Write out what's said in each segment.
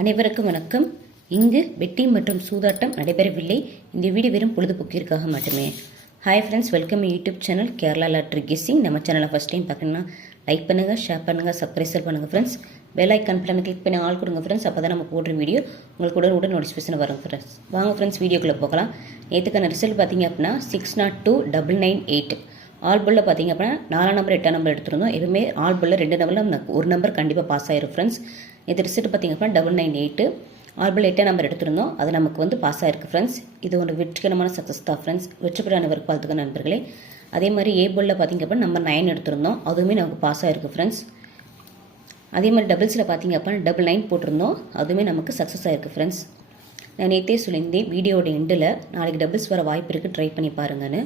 அனைவருக்கும் வணக்கம். இங்கு வெட்டி மற்றும் சூதாட்டம் நடைபெறவில்லை. இந்த வீடியோ வெறும் பொழுதுபோக்கிற்காக மட்டுமே. Hi friends, welcome YouTube channel Kerala lottery guessing. நம்ம சேனலை ஃபஸ்ட் டைம் பார்க்கணுன்னா லைக் பண்ணுங்கள், ஷேர் பண்ணுங்கள், சப்ஸ்கிரைப் பண்ணுங்கள் ஃப்ரெண்ட்ஸ். பெல் ஐக்கான் பட்டனை கிளிக் பண்ணி ஆள் கொடுங்க ஃப்ரெண்ட்ஸ். அப்போ தான் நம்ம போடுற வீடியோ உங்களுக்கு உடனுக்குடன் நோட்டிஃபிகேஷன் வரும் ஃப்ரெண்ட்ஸ். வாங்க ஃப்ரெண்ட்ஸ், வீடியோக்குள்ளே போகலாம். நேற்றுக்கான ரிசல்ட் பார்த்தீங்க அப்படின்னா 602998. ஆல் புல்ல பார்த்தீங்க அப்படின்னா 4 நம்பர் 8 நம்பர் எடுத்திருந்தோம். எப்பவுமே ஆல் புல்ல 2 நம்பரில் ஒரு நம்பர் கண்டிப்பாக பாஸ் ஆயிரும் ஃப்ரெண்ட்ஸ். இது ரிசல்ட் பார்த்தீங்க அப்படின்னா 998. ஆல் புல்ல 8 நம்பர் எடுத்திருந்தோம், அது நமக்கு பாஸ் ஆயிருக்கு ஃப்ரெண்ட்ஸ். இது ஒரு வெற்றிகரமான சக்ஸஸ் தான் ஃப்ரெண்ட்ஸ். வெற்றி பெற அனைவருக்கு வாழ்த்துக்க நண்பர்களே. அதே மாதிரி ஏ புல்ல பார்த்தீங்க அப்படின்னா நம்பர் 9 எடுத்திருந்தோம், அதுவுமே நமக்கு பாஸ் ஆயிருக்கு ஃப்ரெண்ட்ஸ். அதே மாதிரி டபுள்ஸில் பார்த்தீங்க அப்படின்னா 99 போட்டிருந்தோம், அதுவுமே நமக்கு சக்ஸஸ் ஆயிருக்கு ஃப்ரெண்ட்ஸ். நான் நேற்றே சொல்லியிருந்தேன் வீடியோட எண்டில் நாளைக்கு டபுள்ஸ் வர வாய்ப்பு இருக்குது, ட்ரை பண்ணி பாருங்கன்னு.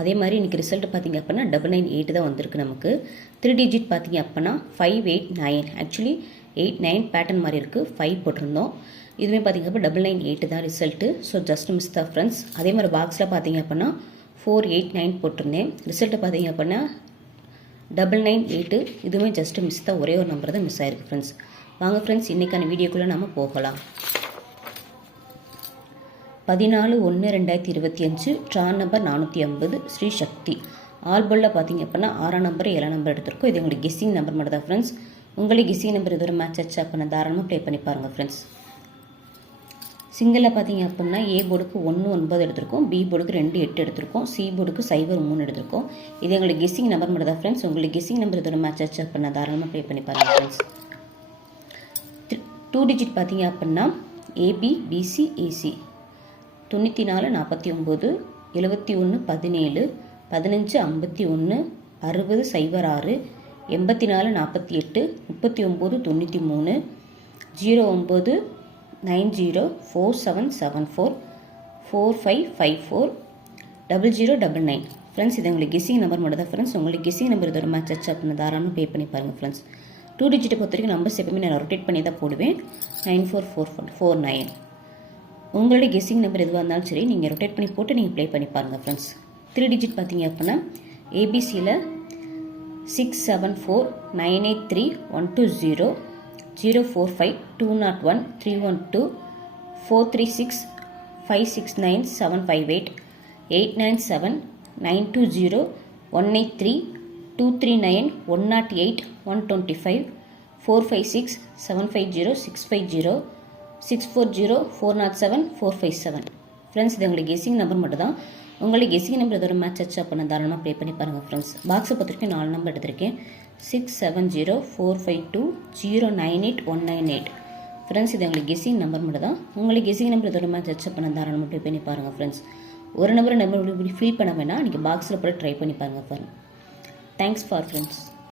அதே மாதிரி இன்றைக்கி ரிசல்ட் பார்த்தீங்க அப்படின்னா 998 தான் வந்திருக்கு நமக்கு. 3 டிஜிட் பார்த்தீங்க அப்படின்னா 589. ஆக்சுவலி 89 பேட்டர்ன் மாதிரி இருக்குது, 5 போட்டிருந்தோம். இதுவுமே பார்த்தீங்க அப்படின்னா 998 தான் ரிசல்ட்டு. ஸோ ஜஸ்ட் மிஸ் தான் ஃப்ரெண்ட்ஸ். அதே மாதிரி பாக்ஸில் பார்த்தீங்க அப்படின்னா 489 போட்டிருந்தேன். ரிசல்ட்டு பார்த்தீங்க அப்படின்னா 998. இதுவுமே ஜஸ்ட் மிஸ் தான், ஒரே ஒரு நம்பர் தான் மிஸ் ஆயிருக்கு ஃப்ரெண்ட்ஸ். வாங்க ஃப்ரெண்ட்ஸ், இன்றைக்கான வீடியோக்குள்ளே நம்ம போகலாம். 14/1/2025 ட்ரான் நம்பர் 450 ஸ்ரீ சக்தி. ஆல் போலில் பார்த்தீங்க அப்படின்னா 6 நம்பர் 7 நம்பர் எடுத்திருக்கோம். இது உங்களுக்கு கெஸ்ஸிங் நம்பர் மட்டும் தான் ஃப்ரெண்ட்ஸ். உங்களுக்கு கெஸ்ஸிங் நம்பர் இது ஒரு மேட்ச் ஆச்சு அப்படின்னா தாராளமாக ப்ளே பண்ணி பாருங்கள் ஃப்ரெண்ட்ஸ். சிங்கிளில் பார்த்தீங்க அப்படின்னா ஏ போர்டுக்கு 1 9 எடுத்திருக்கோம், பி போர்டுக்கு 2 8 எடுத்திருக்கோம், சி போர்டுக்கு 0 3 எடுத்திருக்கோம். இது எங்களுக்கு கெஸ்ஸிங் நம்பர் மட்டும் தான் ஃப்ரெண்ட்ஸ். உங்களுக்கு கெஸ்ஸிங் நம்பர் இது ஒரு மேட்ச் ஆச்சு அப்படின்னா தாராளமாக ப்ளே பண்ணி பாருங்கள் ஃப்ரெண்ட்ஸ். 2 டிஜிட் பார்த்தீங்க அப்படின்னா ஏபி பிசி ஏசி 94 49 71 17 15 51 60 06 84 48 39 93 09 90 4774 4554 0099. ஃப்ரெண்ட்ஸ், இது உங்களுக்கு கெஸ்ஸிங் நம்பர் மட்டும் தான் ஃப்ரெண்ட்ஸ். உங்களுக்கு கெஸ்ஸிங் நம்பர் இது ஒரு மேட்ச் ஆச்சு அப்படின்னு தாராளமாக பே பண்ணி பாருங்கள் ஃப்ரெண்ட்ஸ். 2 டிஜிட்டை பொறுத்த வரைக்கும் நம்பர்ஸ் எப்பவுமே நான் ரொட்டேட் பண்ணி தான் போடுவேன். 944449. உங்களுடைய கெஸ்ஸிங் நம்பர் எதுவாக இருந்தாலும் சரி, நீங்கள் ரொட்டேட் பண்ணி போட்டு நீங்கள் ப்ளே பண்ணி பாருங்கள் ஃப்ரெண்ட்ஸ். 3 டிஜிட் பார்த்தீங்க அப்படின்னா ஏபிசியில் 674 983 120 045 201 312 436 569 758 897 920 183 239 108 125 456 750 650 640 407 457. ஃப்ரெண்ட்ஸ், இது உங்களுக்கு கெஸ்ஸிங் நம்பர் மட்டும் தான். உங்களுக்கு கெஸ்ஸிங் நம்பர் ஏதோ ஒரு மேட்ச் ஆச்சு அப்படின்னா தாராளமாக ப்ளே பண்ணி பாருங்கள் ஃப்ரெண்ட்ஸ். பாக்ஸை பொறுத்திருக்கேன் 4 நம்பர் எடுத்திருக்கேன். 670 452 098 198. ஃப்ரெண்ட்ஸ், இது உங்களுக்கு கெஸ்ஸிங் நம்பர் மட்டும் தான். உங்களுக்கு கெஸ்ஸிங் நம்பர் ஏதோ ஒரு மேட்ச் ஆச்சு அப்படின்னா தாராளமாக ப்ளே பண்ணி பாருங்கள் ஃப்ரெண்ட்ஸ். ஒரு நம்பர் ஃபீல் பண்ண வேணால் நீங்கள் பாக்ஸில் போய் ட்ரை பண்ணி பாருங்கள் ஃப்ரெண்ட்ஸ். Thanks for friends.